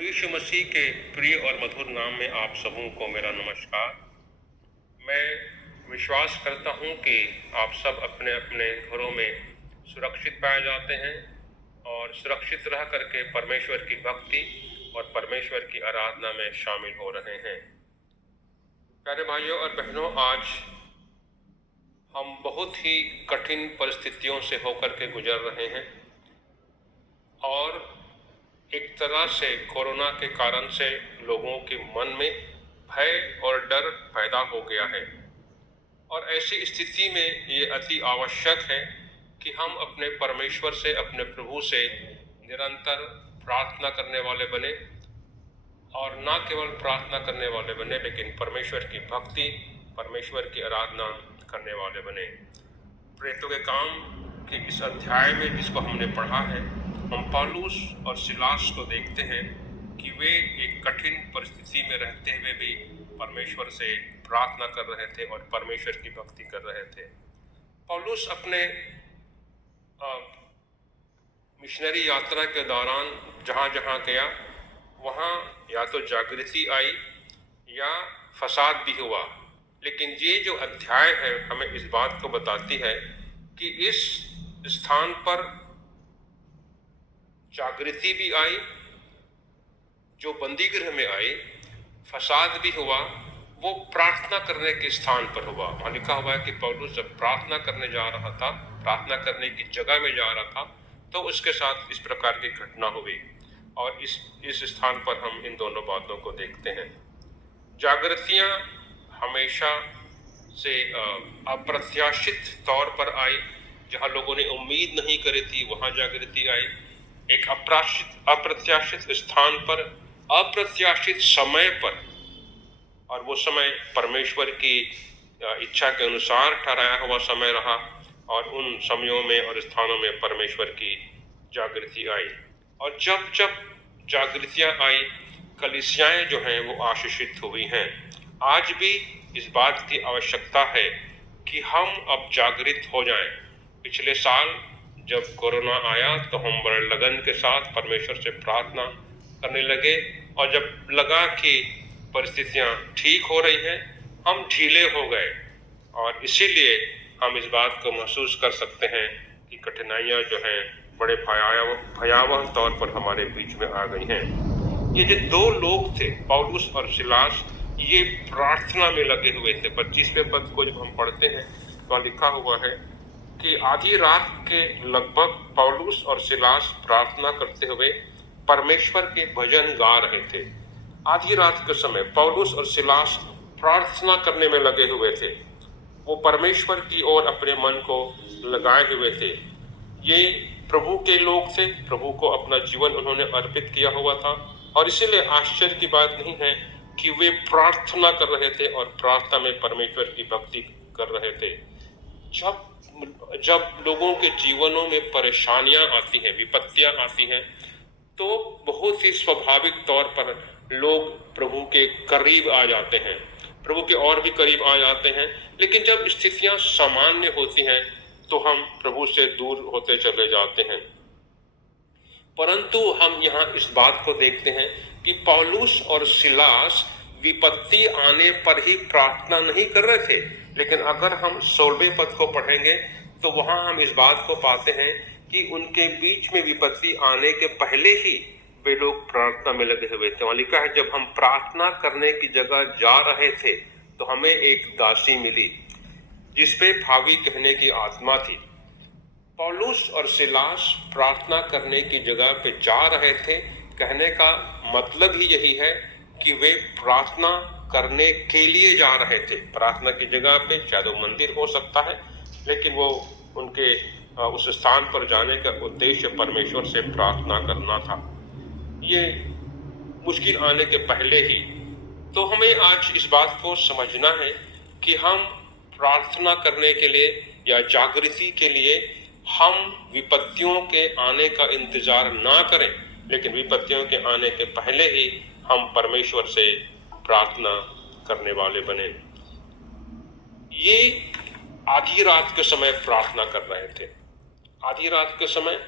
प्रभु यीशु मसीह के प्रिय और मधुर नाम में आप सबों को मेरा नमस्कार। मैं विश्वास करता हूं कि आप सब अपने अपने घरों में सुरक्षित पाए जाते हैं और सुरक्षित रह करके परमेश्वर की भक्ति और परमेश्वर की आराधना में शामिल हो रहे हैं। प्यारे भाइयों और बहनों, आज हम बहुत ही कठिन परिस्थितियों से होकर के गुजर रहे हैं और एक तरह से कोरोना के कारण से लोगों के मन में भय और डर पैदा हो गया है और ऐसी स्थिति में ये अति आवश्यक है कि हम अपने परमेश्वर से, अपने प्रभु से निरंतर प्रार्थना करने वाले बने और न केवल प्रार्थना करने वाले बने लेकिन परमेश्वर की भक्ति, परमेश्वर की आराधना करने वाले बने। प्रेरितों के काम के इस अध्याय में जिसको हमने पढ़ा है, हम पौलुस और सिलास को देखते हैं कि वे एक कठिन परिस्थिति में रहते हुए भी परमेश्वर से प्रार्थना कर रहे थे और परमेश्वर की भक्ति कर रहे थे। पौलुस अपने मिशनरी यात्रा के दौरान जहाँ जहाँ गया वहाँ या तो जागृति आई या फसाद भी हुआ, लेकिन ये जो अध्याय है हमें इस बात को बताती है कि इस स्थान पर जागृति भी आई, जो बंदीगृह में आई, फसाद भी हुआ, वो प्रार्थना करने के स्थान पर हुआ। वहाँ लिखा हुआ है कि पौलुस जब प्रार्थना करने जा रहा था, प्रार्थना करने की जगह में जा रहा था, तो उसके साथ इस प्रकार की घटना हुई और इस स्थान पर हम इन दोनों बातों को देखते हैं। जागृतियाँ हमेशा से अप्रत्याशित तौर पर आई, जहाँ लोगों ने उम्मीद नहीं करी थी वहाँ जागृति आई। एक अप्रत्याशित स्थान पर, अप्रत्याशित समय पर, और वो समय परमेश्वर की इच्छा के अनुसार ठहराया हुआ समय रहा और उन समयों में और स्थानों में परमेश्वर की जागृति आई। और जब जब जागृतियाँ आई, कलीसियाएं जो हैं वो आशीषित हुई हैं। आज भी इस बात की आवश्यकता है कि हम अब जागृत हो जाएं। पिछले साल जब कोरोना आया तो हम बड़े लगन के साथ परमेश्वर से प्रार्थना करने लगे और जब लगा कि परिस्थितियां ठीक हो रही हैं, हम ढीले हो गए और इसीलिए हम इस बात को महसूस कर सकते हैं कि कठिनाइयां जो हैं बड़े भयावह तौर पर हमारे बीच में आ गई हैं। ये जो दो लोग थे, पौलुस और सिलास, ये प्रार्थना में लगे हुए थे। 25वें पद को जब हम पढ़ते हैं तो लिखा हुआ है कि आधी रात के लगभग पौलुस और सिलास प्रार्थना करते हुए परमेश्वर के भजन गा रहे थे। आधी रात के समय पौलुस और सिलास प्रार्थना करने में लगे हुए थे। वो परमेश्वर की ओर अपने मन को लगाए हुए थे। ये प्रभु के लोग थे, प्रभु को अपना जीवन उन्होंने अर्पित किया हुआ था और इसीलिए आश्चर्य की बात नहीं है कि वे प्रार्थना कर रहे थे और प्रार्थना में परमेश्वर की भक्ति कर रहे थे। जब लोगों के जीवनों में परेशानियां आती हैं, विपत्तियां आती हैं, तो बहुत ही स्वाभाविक तौर पर लोग प्रभु के करीब आ जाते हैं, प्रभु के और भी करीब आ जाते हैं। लेकिन जब स्थितियां सामान्य होती हैं तो हम प्रभु से दूर होते चले जाते हैं। परंतु हम यहाँ इस बात को देखते हैं कि पौलुस और सिलास विपत्ति आने पर ही प्रार्थना नहीं कर रहे थे, लेकिन अगर हम 16वें पद को पढ़ेंगे तो वहां हम इस बात को पाते हैं कि उनके बीच में विपत्ति आने के पहले ही वे लोग प्रार्थना में लगे हुए थे। वहां लिखा है, जब हम प्रार्थना करने की जगह जा रहे थे तो हमें एक दासी मिली जिसपे भावी कहने की आत्मा थी। पौलुस और सिलास प्रार्थना करने की जगह पे जा रहे थे, कहने का मतलब ही यही है कि वे प्रार्थना करने के लिए जा रहे थे। प्रार्थना की जगह पे शायद वो मंदिर हो सकता है, लेकिन वो उनके उस स्थान पर जाने का उद्देश्य परमेश्वर से प्रार्थना करना था। ये मुश्किल आने के पहले ही। तो हमें आज इस बात को समझना है कि हम प्रार्थना करने के लिए या जागृति के लिए हम विपत्तियों के आने का इंतजार ना करें, लेकिन विपत्तियों के आने के पहले ही हम परमेश्वर से प्रार्थना करने वाले बने। ये आधी रात के समय प्रार्थना कर रहे थे। आधी रात के समय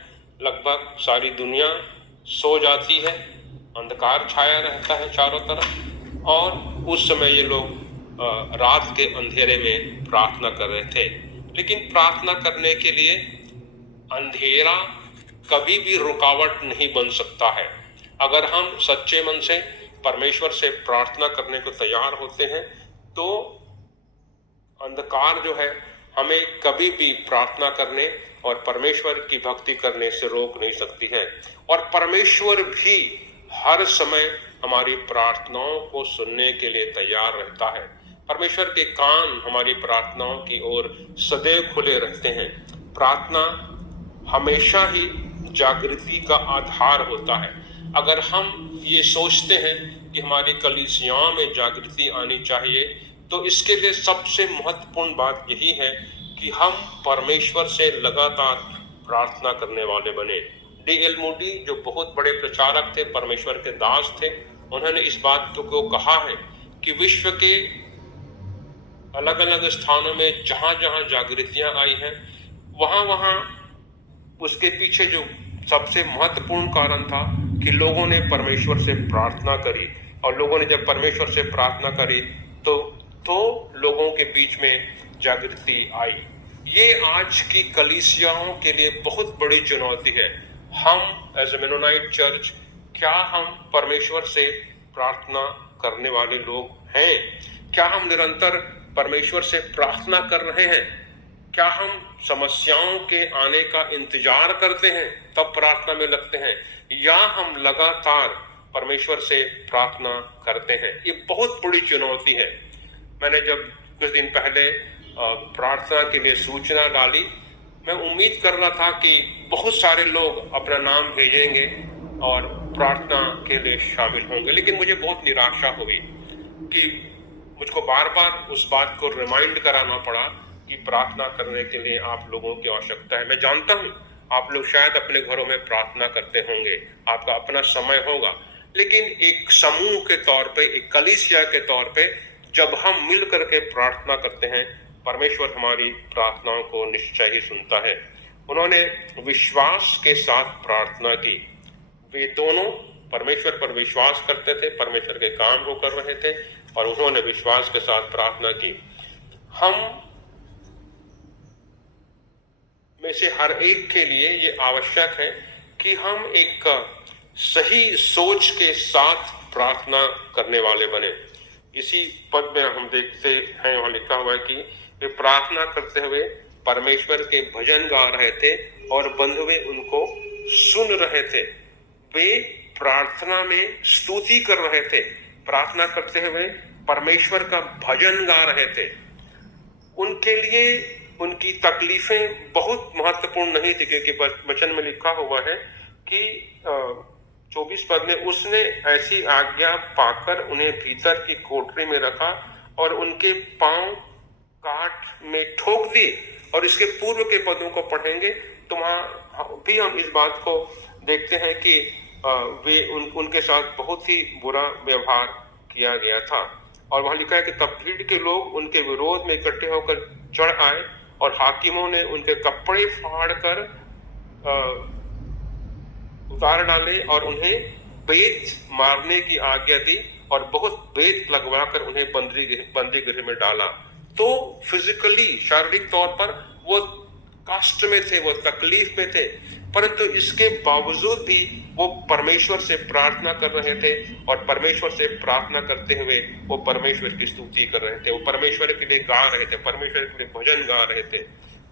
लगभग सारी दुनिया सो जाती है अंधकार छाया रहता है चारों तरफ, और उस समय ये लोग रात के अंधेरे में प्रार्थना कर रहे थे। लेकिन प्रार्थना करने के लिए अंधेरा कभी भी रुकावट नहीं बन सकता है। अगर हम सच्चे मन से परमेश्वर से प्रार्थना करने को तैयार होते हैं तो अंधकार जो है हमें कभी भी प्रार्थना करने और परमेश्वर की भक्ति करने से रोक नहीं सकती है। और परमेश्वर भी हर समय हमारी प्रार्थनाओं को सुनने के लिए तैयार रहता है। परमेश्वर के कान हमारी प्रार्थनाओं की ओर सदैव खुले रहते हैं। प्रार्थना हमेशा ही जागृति का आधार होता है। अगर हम ये सोचते हैं कि हमारी कलीसियाओं में जागृति आनी चाहिए, तो इसके लिए सबसे महत्वपूर्ण बात यही है कि हम परमेश्वर से लगातार प्रार्थना करने वाले बने। D.L. मूडी जो बहुत बड़े प्रचारक थे, परमेश्वर के दास थे, उन्होंने इस बात को कहा है कि विश्व के अलग अलग स्थानों में जहां जहां जागृतियां आई हैं, वहां उसके पीछे जो सबसे महत्वपूर्ण कारण था कि लोगों ने परमेश्वर से प्रार्थना करी, और लोगों ने जब परमेश्वर से प्रार्थना करी तो लोगों के बीच में जागृति आई। ये आज की कलीसियाओं के लिए बहुत बड़ी चुनौती है। हम एज ए मेनोनाइट चर्च, क्या हम परमेश्वर से प्रार्थना करने वाले लोग हैं? क्या हम निरंतर परमेश्वर से प्रार्थना कर रहे हैं? क्या हम समस्याओं के आने का इंतजार करते हैं तब प्रार्थना में लगते हैं, या हम लगातार परमेश्वर से प्रार्थना करते हैं? ये बहुत बड़ी चुनौती है। मैंने जब कुछ दिन पहले प्रार्थना के लिए सूचना डाली, मैं उम्मीद कर रहा था कि बहुत सारे लोग अपना नाम भेजेंगे और प्रार्थना के लिए शामिल होंगे, लेकिन मुझे बहुत निराशा हुई कि मुझको बार बार उस बात को रिमाइंड कराना पड़ा कि प्रार्थना करने के लिए आप लोगों की आवश्यकता है। मैं जानता हूं आप लोग शायद अपने घरों में प्रार्थना करते होंगे, आपका अपना समय होगा, लेकिन एक समूह के तौर पे, एक कलीसिया के तौर पे जब हम मिल करके प्रार्थना करते हैं, परमेश्वर हमारी प्रार्थनाओं को निश्चय ही सुनता है। उन्होंने विश्वास के साथ प्रार्थना की। वे दोनों परमेश्वर पर विश्वास करते थे, परमेश्वर के काम को कर रहे थे, और उन्होंने विश्वास के साथ प्रार्थना की। हम में से हर एक के लिए ये आवश्यक है कि हम एक सही सोच के साथ प्रार्थना करने वाले बने। इसी पद में हम देखते हैं, वहां लिखा हुआ है कि वे प्रार्थना करते हुए परमेश्वर के भजन गा रहे थे और बंधुए उनको सुन रहे थे। वे प्रार्थना में स्तुति कर रहे थे, प्रार्थना करते हुए परमेश्वर का भजन गा रहे थे। उनके लिए उनकी तकलीफें बहुत महत्वपूर्ण नहीं थी, क्योंकि वचन में लिखा हुआ है कि 24 पद में उसने ऐसी आज्ञा पाकर उन्हें भीतर की कोठरी में रखा और उनके पांव काट में ठोक दी। और इसके पूर्व के पदों को पढ़ेंगे तो वहां भी हम इस बात को देखते हैं कि वे उनके साथ बहुत ही बुरा व्यवहार किया गया था। और वहां लिखा है कि तब भीड़ के लोग उनके विरोध में इकट्ठे होकर चढ़ आए और हाकिमों ने उनके कपड़े फाड़ कर उतार डाले और उन्हें बेत मारने की आज्ञा दी और बहुत बेत लगवाकर उन्हें बंदी गृह में डाला। तो फिजिकली, शारीरिक तौर पर वो कष्ट में थे, वो तकलीफ में थे, परंतु इसके बावजूद भी वो परमेश्वर से प्रार्थना कर रहे थे और परमेश्वर से प्रार्थना करते हुए वो परमेश्वर की स्तुति कर रहे थे, वो परमेश्वर के लिए गा रहे थे, परमेश्वर के लिए भजन गा रहे थे।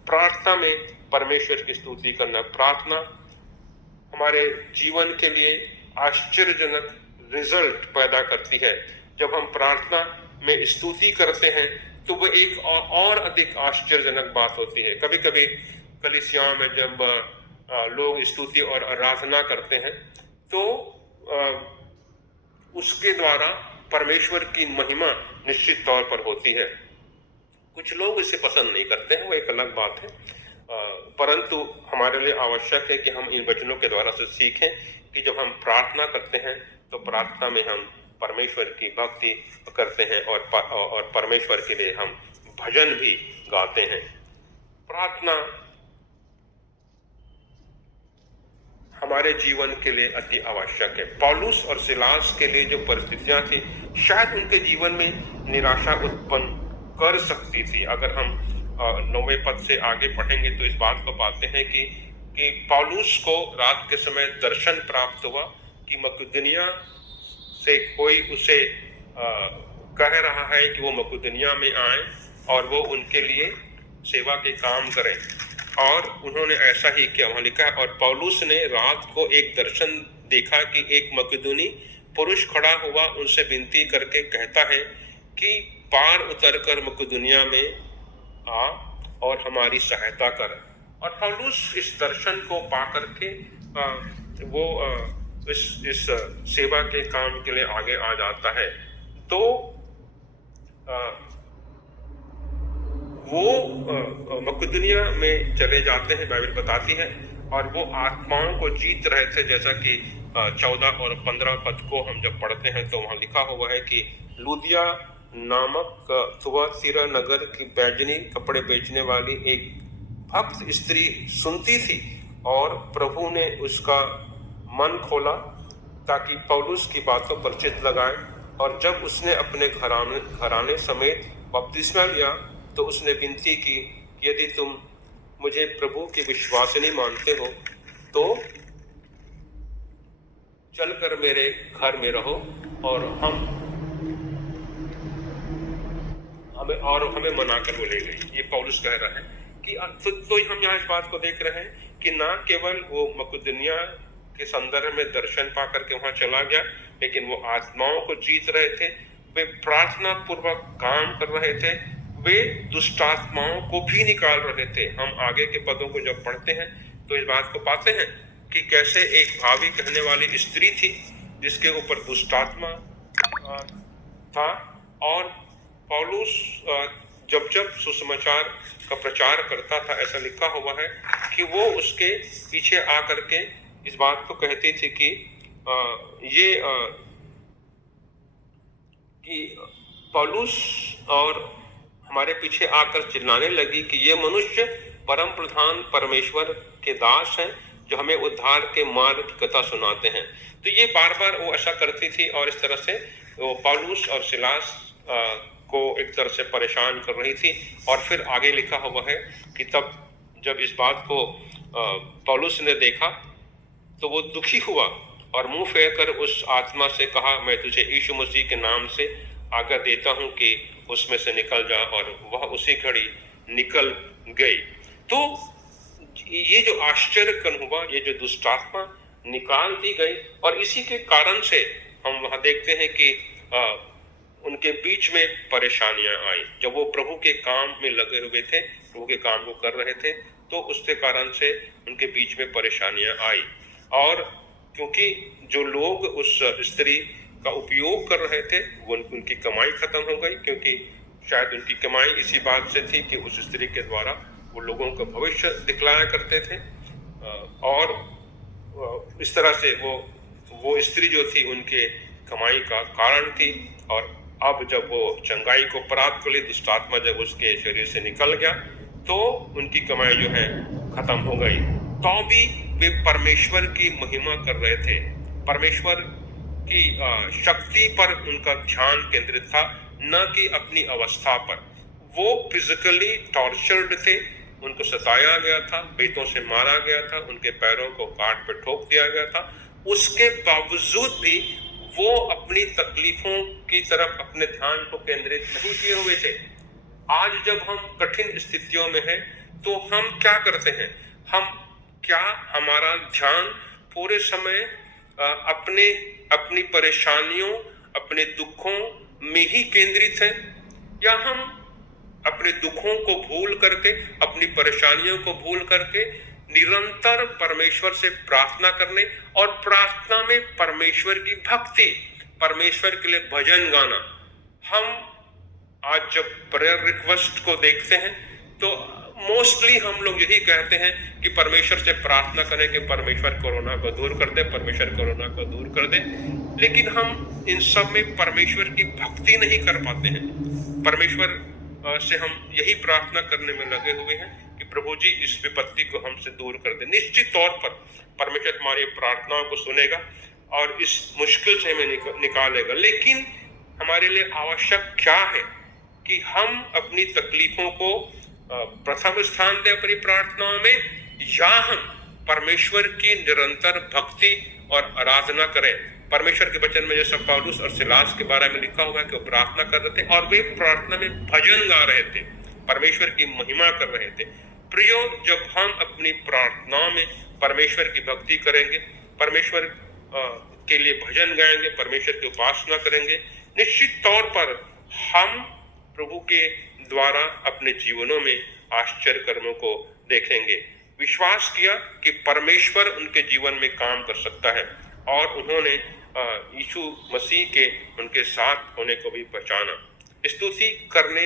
प्रार्थना में परमेश्वर की स्तुति करना, प्रार्थना हमारे जीवन के लिए आश्चर्यजनक रिजल्ट पैदा करती है। जब हम प्रार्थना में स्तुति करते हैं तो वो एक और अधिक आश्चर्यजनक बात होती है। कभी कभी कलीसियाओं में जब लोग स्तुति और आराधना करते हैं तो उसके द्वारा परमेश्वर की महिमा निश्चित तौर पर होती है। कुछ लोग इसे पसंद नहीं करते हैं, वो एक अलग बात है, परंतु हमारे लिए आवश्यक है कि हम इन वचनों के द्वारा से सीखें कि जब हम प्रार्थना करते हैं तो प्रार्थना में हम परमेश्वर की भक्ति करते हैं और परमेश्वर के लिए हम भजन भी गाते हैं। प्रार्थना हमारे जीवन के लिए अति आवश्यक है। पौलुस और सिलास के लिए जो परिस्थितियां थी शायद उनके जीवन में निराशा उत्पन्न कर सकती थी। अगर हम 9वें पद से आगे पढ़ेंगे तो इस बात को पाते हैं कि पौलुस को रात के समय दर्शन प्राप्त हुआ कि मकदूनिया से कोई उसे कह रहा है कि वो मकदूनिया में आए और वो उनके लिए सेवा के काम करें, और उन्होंने ऐसा ही किया। वहां लिखा है, और पौलुस ने रात को एक दर्शन देखा कि एक मकदूनी पुरुष खड़ा हुआ उनसे विनती करके कहता है कि पार उतरकर मकदूनिया में आ और हमारी सहायता कर। और पौलुस इस दर्शन को पा करके इस सेवा के काम के लिए आगे आ जाता है। तो वो मकदूनिया में चले जाते हैं, बाइबल बताती है, और वो आत्माओं को जीत रहे थे। जैसा कि 14 और 15 पद को हम जब पढ़ते हैं तो वहां लिखा हुआ है कि लुदिया नामक थुआतीरा नगर की बैजनी कपड़े बेचने वाली एक भक्त स्त्री सुनती थी और प्रभु ने उसका मन खोला ताकि पौलुस की बातों पर चित्त लगाए। और जब उसने अपने घराने समेत बपतिस्मा लिया तो उसने विनती की कि यदि तुम मुझे प्रभु की विश्वासिनी मानते हो तो चलकर मेरे घर में रहो और हमें मनाकर वो ले गई। ये पौलुस कह रहा है कि तो हम यहाँ इस बात को देख रहे हैं कि ना केवल वो मकदूनिया के संदर्भ में दर्शन पा करके वहां चला गया, लेकिन वो आत्माओं को जीत रहे थे, वे प्रार्थना पूर्वक काम कर रहे थे, वे दुष्ट आत्माओं को भी निकाल रहे थे। हम आगे के पदों को जब पढ़ते हैं तो इस बात को पाते हैं कि कैसे एक भावी कहने वाली स्त्री थी जिसके ऊपर दुष्ट आत्मा था, और पौलुस जब सुसमाचार का प्रचार करता था, ऐसा लिखा हुआ है कि वो उसके पीछे आकर के इस बात को कहती थी कि पौलुस और हमारे पीछे आकर चिल्लाने लगी कि ये मनुष्य परम प्रधान परमेश्वर के दास हैं जो हमें उद्धार के मार्ग की कथा सुनाते हैं। तो ये बार बार वो ऐसा करती थी और इस तरह से वो पौलुस और सिलास को एक तरह से परेशान कर रही थी। और फिर आगे लिखा हुआ है कि तब जब इस बात को पौलुस ने देखा तो वो दुखी हुआ और मुंह फेर कर उस आत्मा से कहा, मैं तुझे यीशु मसीह के नाम से आज्ञा देता हूं कि उसमें से निकल जा, और वह उसी घड़ी निकल गई। तो ये जो आश्चर्यकन हुआ, ये जो दुष्ट आत्मा निकाल दी गई, और इसी के कारण से हम वहां देखते हैं कि उनके बीच में परेशानियां आई। जब वो प्रभु के काम में लगे हुए थे, प्रभु के काम को कर रहे थे, तो उसके कारण से उनके बीच में परेशानियां आई। और क्योंकि जो लोग उस स्त्री का उपयोग कर रहे थे वो उनकी कमाई खत्म हो गई, क्योंकि शायद उनकी कमाई इसी बात से थी कि उस स्त्री के द्वारा वो लोगों का भविष्य दिखलाया करते थे, और इस तरह से वो स्त्री जो थी उनके कमाई का कारण थी। और अब जब वो चंगाई को प्राप्त कर ली, दुष्ट आत्मा जब उसके शरीर से निकल गया, तो उनकी कमाई जो है खत्म हो गई। तो भी वे परमेश्वर की महिमा कर रहे थे, परमेश्वर की शक्ति पर उनका ध्यान केंद्रित था, न कि अपनी अवस्था पर। वो फिजिकली टॉर्चर्ड थे, उनको सताया गया था, बेतों से मारा गया था, उनके पैरों को काट पे ठोक दिया गया था। उसके बावजूद भी वो अपनी तकलीफों की तरफ अपने ध्यान को केंद्रित नहीं किए हुए थे। आज जब हम कठिन स्थितियों में हैं तो हम क्या करते हैं? हमारा ध्यान पूरे समय अपनी परेशानियों, अपने दुखों में ही केंद्रित है, या हम अपने दुखों को भूल करके, अपनी परेशानियों को भूल करके निरंतर परमेश्वर से प्रार्थना करने और प्रार्थना में परमेश्वर की भक्ति, परमेश्वर के लिए भजन गाना। हम आज जब प्रेयर रिक्वेस्ट को देखते हैं तो मोस्टली हम लोग यही कहते हैं कि परमेश्वर से प्रार्थना करें कि परमेश्वर कोरोना को दूर कर दे, परमेश्वर कोरोना को दूर कर दे, लेकिन हम इन सब में परमेश्वर की भक्ति नहीं कर पाते हैं। परमेश्वर से हम यही प्रार्थना करने में लगे हुए हैं कि प्रभु जी इस विपत्ति को हमसे दूर कर दे। निश्चित तौर पर परमेश्वर हमारी प्रार्थनाओं को सुनेगा और इस मुश्किल से हमें निकालेगा। लेकिन हमारे लिए आवश्यक क्या है कि हम अपनी तकलीफों को प्रथम स्थान दें अपनी प्रार्थनाओं में, या हम परमेश्वर की निरंतर भक्ति और आराधना करें। परमेश्वर के वचन में जैसे पौलुस और सिलास के बारे में लिखा हुआ है कि वो प्रार्थना कर रहे थे और वे प्रार्थना में भजन गा रहे थे, परमेश्वर की महिमा कर रहे थे। प्रियो, जब हम अपनी प्रार्थना में परमेश्वर की भक्ति करेंगे, परमेश्वर के लिए भजन गाएंगे, परमेश्वर की उपासना करेंगे, निश्चित तौर पर हम प्रभु के द्वारा अपने जीवनों में आश्चर्य कर्मों को देखेंगे। विश्वास किया कि परमेश्वर उनके जीवन में काम कर सकता है और उन्होंने यीशु मसीह के उनके साथ होने को भी पहचाना। स्तुति करने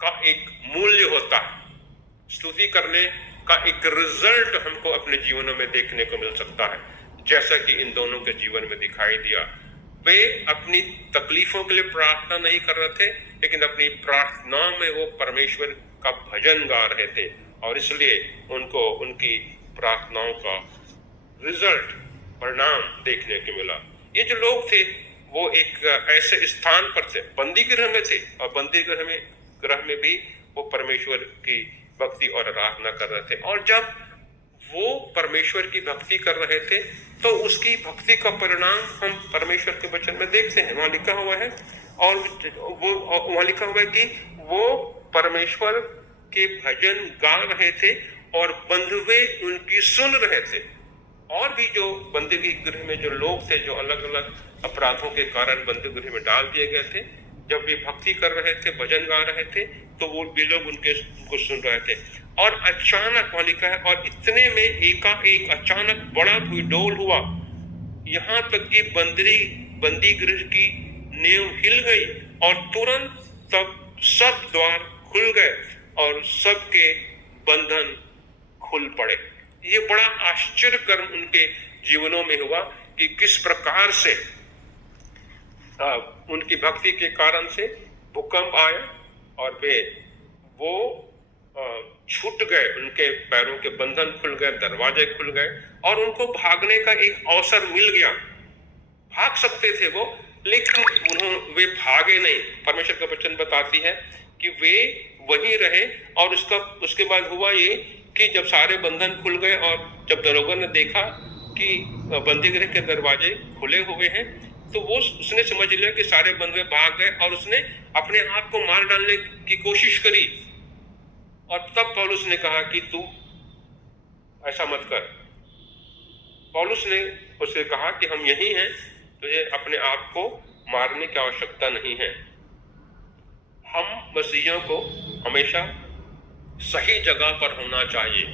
का एक मूल्य होता है, स्तुति करने का एक रिजल्ट हमको अपने जीवनों में देखने को मिल सकता है, जैसा कि इन दोनों के जीवन में दिखाई दिया। वे अपनी तकलीफों के लिए प्रार्थना नहीं कर रहे थे, लेकिन अपनी प्रार्थना में वो परमेश्वर का भजन गा रहे थे और इसलिए उनको उनकी प्रार्थनाओं का रिजल्ट, परिणाम देखने को मिला। ये जो लोग थे वो एक ऐसे स्थान पर थे, बंदी गृह में थे, और बंदी गृह में भी वो परमेश्वर की भक्ति और आराधना कर रहे थे। और जब वो परमेश्वर की भक्ति कर रहे थे तो उसकी भक्ति का परिणाम हम परमेश्वर के वचन में देखते हैं। वहां लिखा हुआ है, और वो वहां लिखा हुआ है कि वो परमेश्वर के भजन गा रहे थे और बंधुए उनकी सुन रहे थे। और भी जो बंदी गृह में जो लोग थे, जो अलग अलग अपराधों के कारण बंदी गृह में डाल दिए गए थे, जब वे भक्ति कर रहे थे, भजन गा रहे थे, तो वो भी लोग उनको सुन रहे थे। और अचानक वहां लिखा है, और इतने में एकाएक अचानक बड़ा भूडोल हुआ, यहाँ तक कि बंदी गृह की नींव हिल गई और तुरंत तब सब द्वार खुल गए और सबके बंधन खुल पड़े। ये बड़ा आश्चर्य कर्म उनके जीवनों में हुआ कि किस प्रकार से उनकी भक्ति के कारण से भूकंप आया और वो छूट गए, उनके पैरों के बंधन खुल गए, दरवाजे खुल गए और उनको भागने का एक अवसर मिल गया। भाग सकते थे वो, लेकिन वे भागे नहीं। परमेश्वर का वचन बताती है कि वे वहीं रहे। और उसके बाद हुआ ये कि जब सारे बंधन खुल गए और जब दरोगा ने देखा कि बंदी गृह के दरवाजे खुले हुए हैं, तो वो उसने समझ लिया कि सारे बंधुए भाग गए और उसने अपने आप को मार डालने की कोशिश करी। और तब पौलुस ने कहा कि तू ऐसा मत कर। पौलुस ने उससे कहा कि हम यही हैं, तुझे अपने आप को मारने की आवश्यकता नहीं है। हम मसीहियों को हमेशा सही जगह पर होना चाहिए।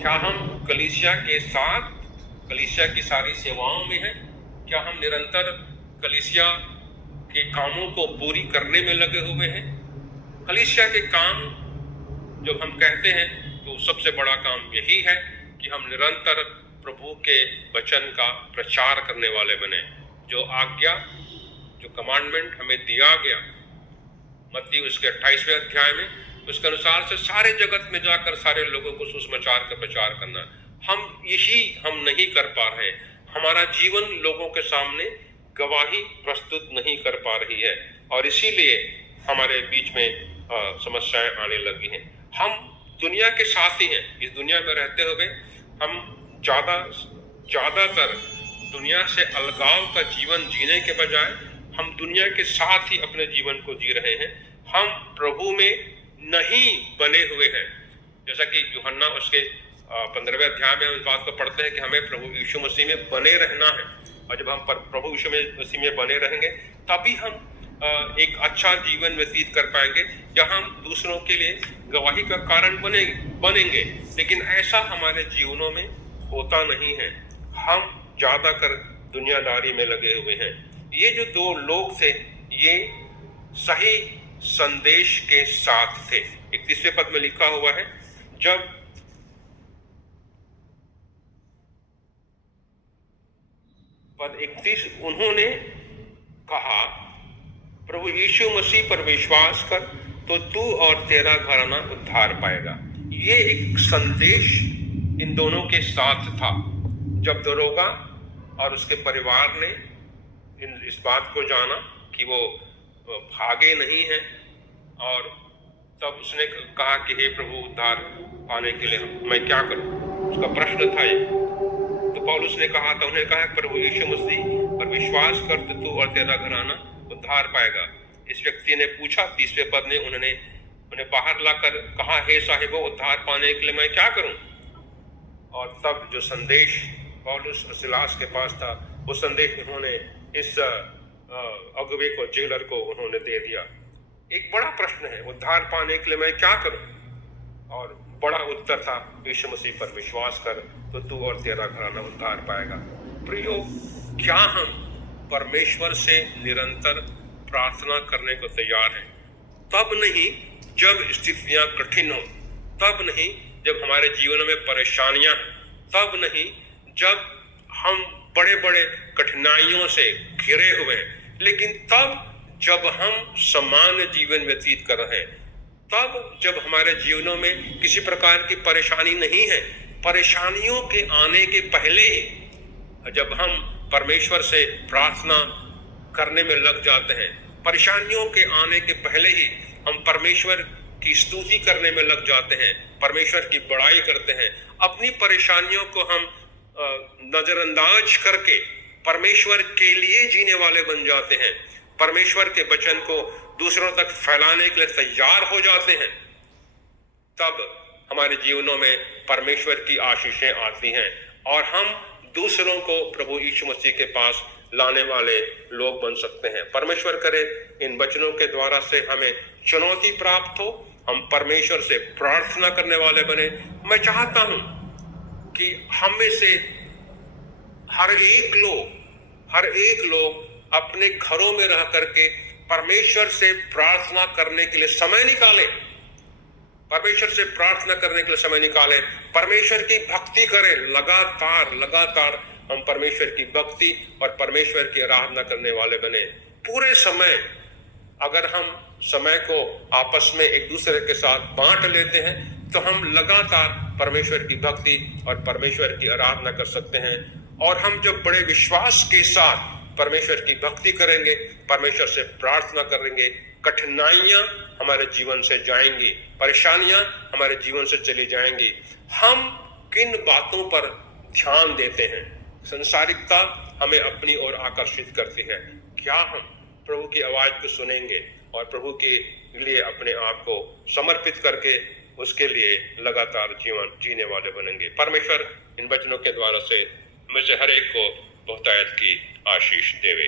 क्या हम कलीसिया के साथ, कलीसिया की सारी सेवाओं में हैं? क्या हम निरंतर कलीसिया के कामों को पूरी करने में लगे हुए हैं? कलीसिया के काम जब हम कहते हैं तो सबसे बड़ा काम यही है कि हम निरंतर प्रभु के वचन का प्रचार करने वाले बने। जो आज्ञा, जो कमांडमेंट हमें दिया गया मत्ती उसके 28वें अध्याय में, उसके अनुसार से सारे जगत में जाकर सारे लोगों को सुसमाचार का प्रचार करना, यही हम नहीं कर पा रहे। हमारा जीवन लोगों के सामने गवाही प्रस्तुत नहीं कर पा रही है और इसीलिए हमारे बीच में समस्याएं आने लगी हैं। हम दुनिया के साथ ही हैं। इस दुनिया में रहते हुए हम ज्यादातर दुनिया से अलगाव का जीवन जीने के बजाय हम दुनिया के साथ ही अपने जीवन को जी रहे हैं। हम प्रभु में नहीं बने हुए हैं। जैसा कि यूहन्ना उसके 15वें अध्याय में इस बात को पढ़ते हैं कि हमें प्रभु यीशु मसीह में बने रहना है, और जब हम प्रभु यीशु मसीह में बने रहेंगे तभी हम एक अच्छा जीवन व्यतीत कर पाएंगे, जहां हम दूसरों के लिए गवाही का कारण बनेंगे। लेकिन ऐसा हमारे जीवनों में होता नहीं है। हम ज्यादातर दुनियादारी में लगे हुए हैं। ये जो दो लोग थे, ये सही संदेश के साथ थे। 31वें पद में लिखा हुआ है, जब पद 31, उन्होंने कहा प्रभु यीशु मसीह पर विश्वास कर तो तू और तेरा घराना उद्धार पाएगा। ये एक संदेश इन दोनों के साथ था। जब दरोगा और उसके परिवार ने इस बात को जाना कि वो भागे नहीं हैं, और तब उसने कहा कि हे प्रभु, उद्धार पाने के लिए मैं क्या करूं? उसका प्रश्न था ये। तो पौलुस ने कहा था, उन्हें कहा, प्रभु यीशु मसीह पर विश्वास कर तो तू और तेरा घराना उद्धार पाएगा। इस व्यक्ति ने पूछा, 30वें पद में, उन्हें बाहर लाकर कहा, हे साहिबो, उद्धार पाने के लिए मैं क्या करूं? और तब जो संदेश पौलुस और सिलास के पास था, वो संदेश उन्होंने इस अगुवे को, जेलर को उन्होंने दे दिया। एक बड़ा प्रश्न है, उद्धार पाने के लिए मैं क्या करूं? और बड़ा उत्तर था, यीशु मसीह पर विश्वास कर तो तू और तेरा घराना उद्धार पाएगा। प्रियो, क्या हम परमेश्वर से निरंतर प्रार्थना करने को तैयार हैं? तब नहीं जब स्थितियां कठिन हो, तब नहीं जब हमारे जीवन में परेशानियां हैं, तब नहीं जब हम बड़े बड़े कठिनाइयों से घिरे हुए हैं, लेकिन तब जब हम सामान्य जीवन व्यतीत कर रहे हैं, तब जब हमारे जीवनों में किसी प्रकार की परेशानी नहीं है, परेशानियों के आने के पहले ही जब हम परमेश्वर से प्रार्थना करने में लग जाते हैं, परेशानियों के आने के पहले ही हम परमेश्वर की स्तुति करने में लग जाते हैं, परमेश्वर की बड़ाई करते हैं, अपनी परेशानियों को हम नजरअंदाज करके परमेश्वर के लिए जीने वाले बन जाते हैं, परमेश्वर के वचन को दूसरों तक फैलाने के लिए तैयार हो जाते हैं, तब हमारे जीवनों में परमेश्वर की आशीषें आती हैं और हम दूसरों को प्रभु यीशु मसीह के पास लाने वाले लोग बन सकते हैं। परमेश्वर करे इन वचनों के द्वारा से हमें चुनौती प्राप्त हो, हम परमेश्वर से प्रार्थना करने वाले बने। मैं चाहता हूं कि हम में से हर एक लोग अपने घरों में रह करके परमेश्वर से प्रार्थना करने के लिए समय निकालें, परमेश्वर से प्रार्थना करने के लिए समय निकालें, परमेश्वर की भक्ति करें। लगातार हम परमेश्वर की भक्ति और परमेश्वर की आराधना करने वाले बने। पूरे समय अगर हम समय को आपस में एक दूसरे के साथ बांट लेते हैं तो हम लगातार परमेश्वर की भक्ति और परमेश्वर की आराधना कर सकते हैं। और हम जब बड़े विश्वास के साथ परमेश्वर की भक्ति करेंगे, परमेश्वर से प्रार्थना करेंगे, कठिनाइयां हमारे जीवन से जाएंगी, परेशानियां हमारे जीवन से चली जाएंगी। हम किन बातों पर ध्यान देते हैं? संसारिकता हमें अपनी ओर आकर्षित करती है। क्या हम प्रभु की आवाज को सुनेंगे और प्रभु के लिए अपने आप को समर्पित करके उसके लिए लगातार जीवन जीने वाले बनेंगे? परमेश्वर इन वचनों के द्वारा से मुझे हर एक को बहुतायत की आशीष देवे।